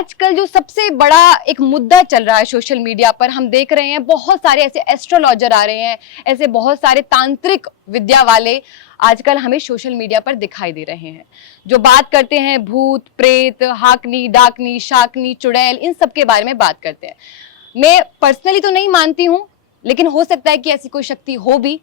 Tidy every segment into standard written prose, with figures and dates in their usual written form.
आजकल जो सबसे बड़ा एक मुद्दा चल रहा है सोशल मीडिया पर, हम देख रहे हैं बहुत सारे ऐसे एस्ट्रोलॉजर आ रहे हैं, ऐसे बहुत सारे तांत्रिक विद्या वाले आजकल हमें सोशल मीडिया पर दिखाई दे रहे हैं, जो बात करते हैं भूत प्रेत, हाकनी डाकनी शाकनी चुड़ैल, इन सब के बारे में बात करते हैं। मैं पर्सनली तो नहीं मानती हूँ, लेकिन हो सकता है कि ऐसी कोई शक्ति हो भी।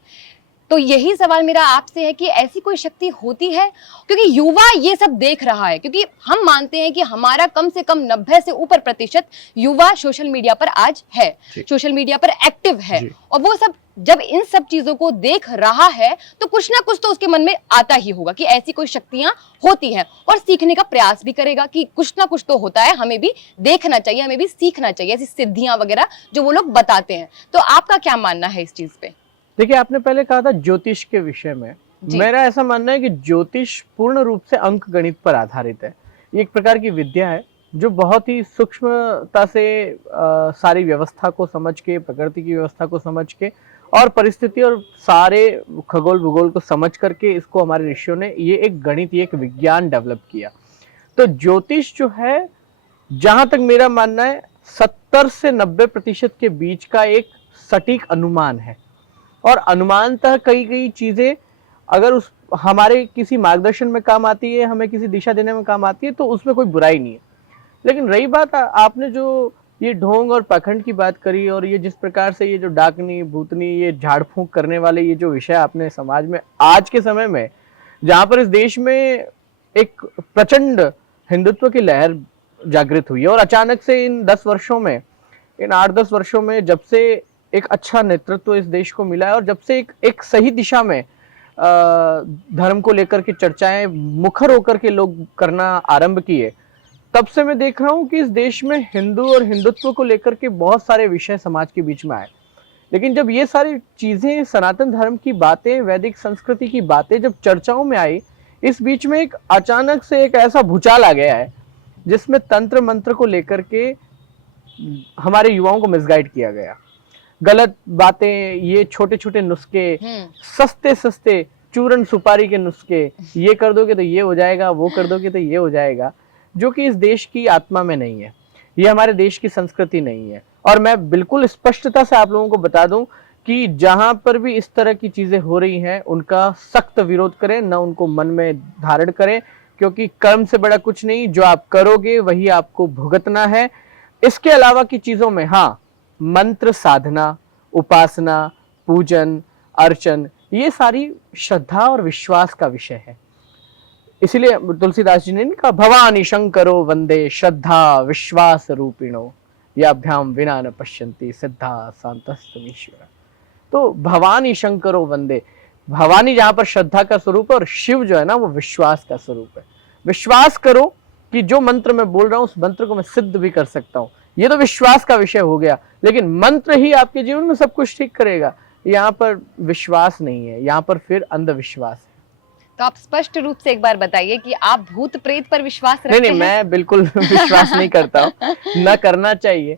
तो यही सवाल मेरा आपसे है कि ऐसी कोई शक्ति होती है? क्योंकि युवा ये सब देख रहा है, क्योंकि हम मानते हैं कि हमारा कम से कम 90 से ऊपर प्रतिशत युवा सोशल मीडिया पर आज है, सोशल मीडिया पर एक्टिव है, और वो सब जब इन सब चीजों को देख रहा है तो कुछ ना कुछ तो उसके मन में आता ही होगा कि ऐसी कोई शक्तियां होती हैं, और सीखने का प्रयास भी करेगा कि कुछ ना कुछ तो होता है, हमें भी देखना चाहिए, हमें भी सीखना चाहिए, ऐसी सिद्धियां वगैरह जो वो लोग बताते हैं। तो आपका क्या मानना है इस चीज पे? देखिए, आपने पहले कहा था ज्योतिष के विषय में। मेरा ऐसा मानना है कि ज्योतिष पूर्ण रूप से अंक गणित पर आधारित है। ये एक प्रकार की विद्या है जो बहुत ही सूक्ष्मता से सारी व्यवस्था को समझ के, प्रकृति की व्यवस्था को समझ के और परिस्थिति और सारे खगोल भूगोल को समझ करके इसको हमारे ऋषियों ने ये एक गणित, ये एक विज्ञान डेवलप किया। तो ज्योतिष जो है, जहां तक मेरा मानना है, 70 से 90% के बीच का एक सटीक अनुमान है, और अनुमानतः कई चीजें अगर उस हमारे किसी मार्गदर्शन में काम आती है, हमें किसी दिशा देने में काम आती है, तो उसमें कोई बुराई नहीं है। लेकिन रही बात, आपने जो ये ढोंग और पाखंड की बात करी, और ये जिस प्रकार से ये जो डाकनी भूतनी, ये झाड़ फूंक करने वाले ये जो विषय आपने समाज में आज के समय में, जहां पर इस देश में एक प्रचंड हिंदुत्व की लहर जागृत हुई है, और अचानक से इन 10 वर्षों में, इन 8-10 वर्षों में, जब से एक अच्छा नेतृत्व इस देश को मिला है, और जब से एक सही दिशा में धर्म को लेकर के चर्चाएं मुखर होकर के लोग करना आरंभ किए, तब से मैं देख रहा हूं कि इस देश में हिंदू और हिंदुत्व को लेकर के बहुत सारे विषय समाज के बीच में आए। लेकिन जब ये सारी चीजें, सनातन धर्म की बातें, वैदिक संस्कृति की बातें जब चर्चाओं में आई, इस बीच में एक अचानक से एक ऐसा भूचाल आ गया है जिसमें तंत्र मंत्र को लेकर के हमारे युवाओं को मिसगाइड किया गया। गलत बातें, ये छोटे छोटे नुस्खे, सस्ते सस्ते चूरन सुपारी के नुस्खे, ये कर दोगे तो ये हो जाएगा, वो कर दोगे तो ये हो जाएगा, जो कि इस देश की आत्मा में नहीं है, ये हमारे देश की संस्कृति नहीं है। और मैं बिल्कुल स्पष्टता से आप लोगों को बता दूं कि जहां पर भी इस तरह की चीजें हो रही हैं, उनका सख्त विरोध करें, न उनको मन में धारण करें, क्योंकि कर्म से बड़ा कुछ नहीं, जो आप करोगे वही आपको भुगतना है। इसके अलावा की चीजों में हाँ, मंत्र साधना, उपासना, पूजन अर्चन, ये सारी श्रद्धा और विश्वास का विषय है। इसीलिए तुलसीदास जी ने कहा, भवानी शंकरो वंदे श्रद्धा विश्वास रूपिणो, याभ्याम विना न पश्यन्ति सिद्धा शांतस्तमीश्वर। तो भवानी शंकरो वंदे, भवानी जहां पर श्रद्धा का स्वरूप है, और शिव जो है ना, वो विश्वास का स्वरूप है। विश्वास करो कि जो मंत्र मैं बोल रहा हूं, उस मंत्र को मैं सिद्ध भी कर सकता हूं। ये तो विश्वास का विषय हो गया, लेकिन मंत्र ही आपके जीवन में सब कुछ ठीक करेगा, यहाँ पर विश्वास नहीं है, यहाँ पर फिर अंधविश्वास है। तो आप स्पष्ट रूप से एक बार बताइए कि आप भूत प्रेत पर विश्वास रखते हैं? नहीं, मैं बिल्कुल विश्वास नहीं करता हूँ, न करना चाहिए।